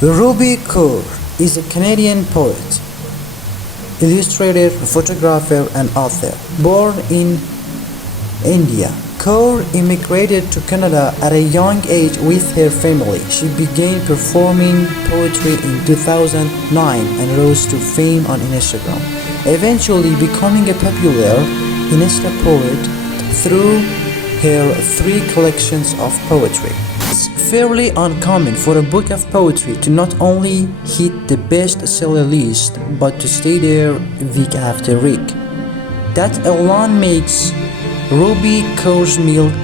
Rubi Kaur is a Canadian poet, illustrator, photographer, and author. Born in India, Kaur immigrated to Canada at a young age with her family. She began performing poetry in 2009 and rose to fame on Instagram, eventually becoming a popular Insta poet through her 3 collections of poetry. It's fairly uncommon for a book of poetry to not only hit the bestseller list but to stay there week after week. That alone makes Rubi Kaur's Milk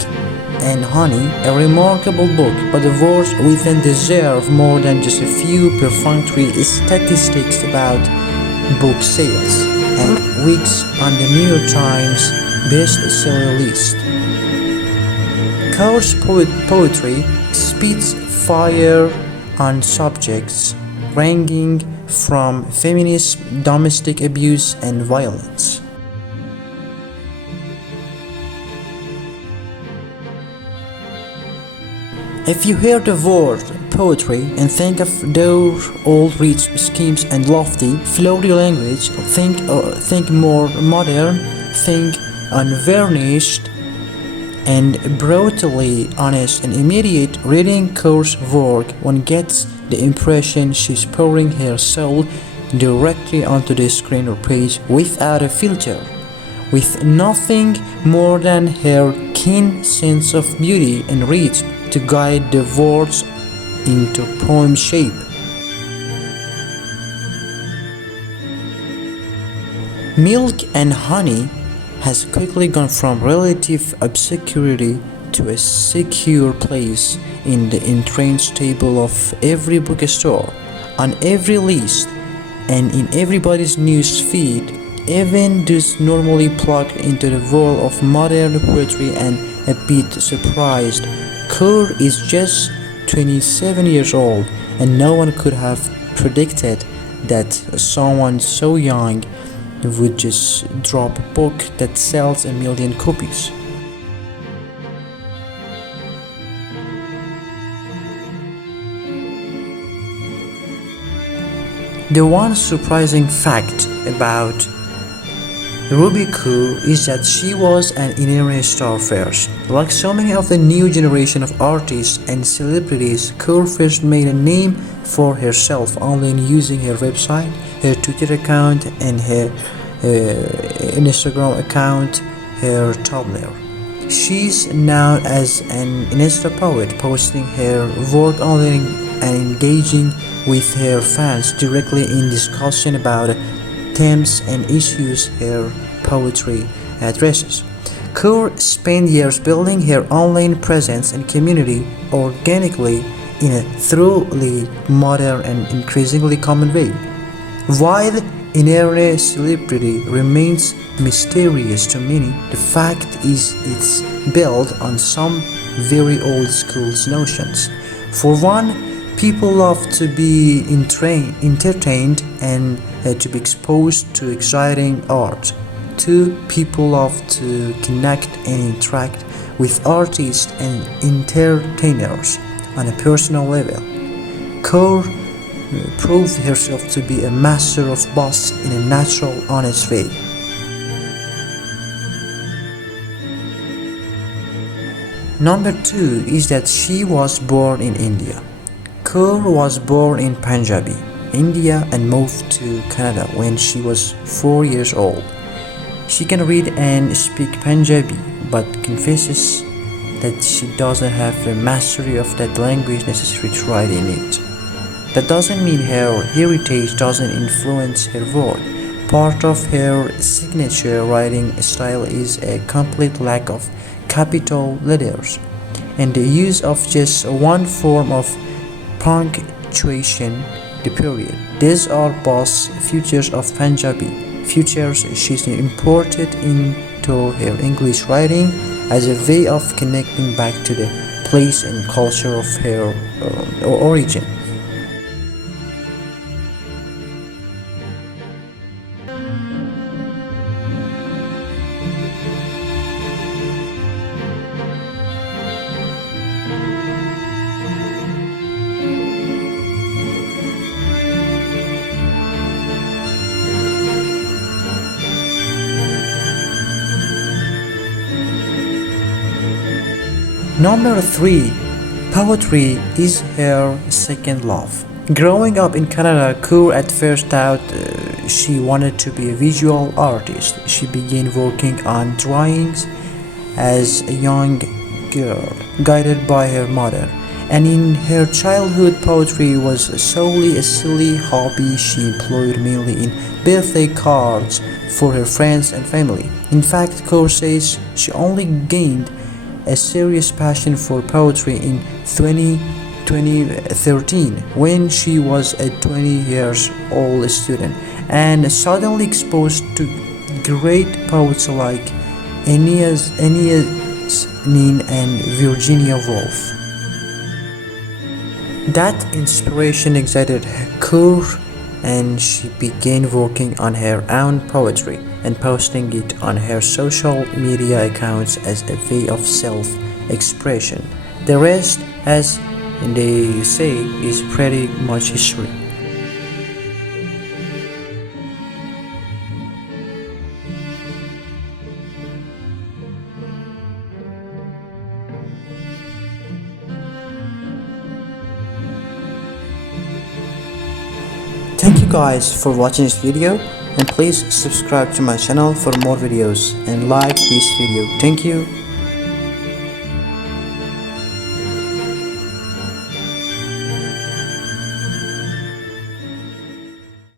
and Honey a remarkable book, but the words within deserve more than just a few perfunctory statistics about book sales and weeks on the New York Times bestseller list. Kaur's poetry spits fire on subjects ranging from feminism, domestic abuse, and violence. If you hear the word poetry and think of those old rich schemes and lofty, flowery language, think more modern, think unvarnished and brutally honest. And immediate reading Kaur's work, one gets the impression she's pouring her soul directly onto the screen or page without a filter, with nothing more than her keen sense of beauty and rhythm to guide the words into poem shape. Milk and Honey has quickly gone from relative obscurity to a secure place in the entrance table of every bookstore, on every list, and in everybody's news feed, even those normally plugged into the world of modern poetry and a bit surprised. Kaur is just 27 years old, and no one could have predicted that someone so young would just drop a book that sells 1 million copies. The one surprising fact about Rubi Kaur is that she was an internet star first. Like so many of the new generation of artists and celebrities, Kaur first made a name for herself only using her website, her Twitter account, and her Instagram account, her Tumblr. She's known as an Insta poet, posting her work online and engaging with her fans directly in discussion about themes and issues her poetry addresses. Kaur spent years building her online presence and community organically in a thoroughly modern and increasingly common way. While internet celebrity remains mysterious to many, the fact is it's built on some very old school notions. For one, people love to be entertained and to be exposed to exciting art. 2. People love to connect and interact with artists and entertainers on a personal level. Kaur proved herself to be a master of both in a natural, honest way. Number 2 is that she was born in India. Kaur was born in Punjab, India, and moved to Canada when she was 4 years old. She can read and speak Punjabi, but confesses that she doesn't have the mastery of that language necessary to write in it. That doesn't mean her heritage doesn't influence her work. Part of her signature writing style is a complete lack of capital letters and the use of just one form of punctuation, the period. These are both features of Punjabi, features she's imported into her English writing as a way of connecting back to the place and culture of her origin. Number 3. Poetry is her second love. Growing up in Canada, Kaur at first thought she wanted to be a visual artist. She began working on drawings as a young girl, guided by her mother. And in her childhood, poetry was solely a silly hobby she employed mainly in birthday cards for her friends and family. In fact, Kaur says she only gained a serious passion for poetry in 2013 when she was a 20 years old student and suddenly exposed to great poets like Aeneas Nin and Virginia Woolf. That inspiration excited Kaur and she began working on her own poetry and posting it on her social media accounts as a way of self-expression. The rest, as they say, is pretty much history. Thank you guys for watching this video, and please subscribe to my channel for more videos and like this video. Thank you.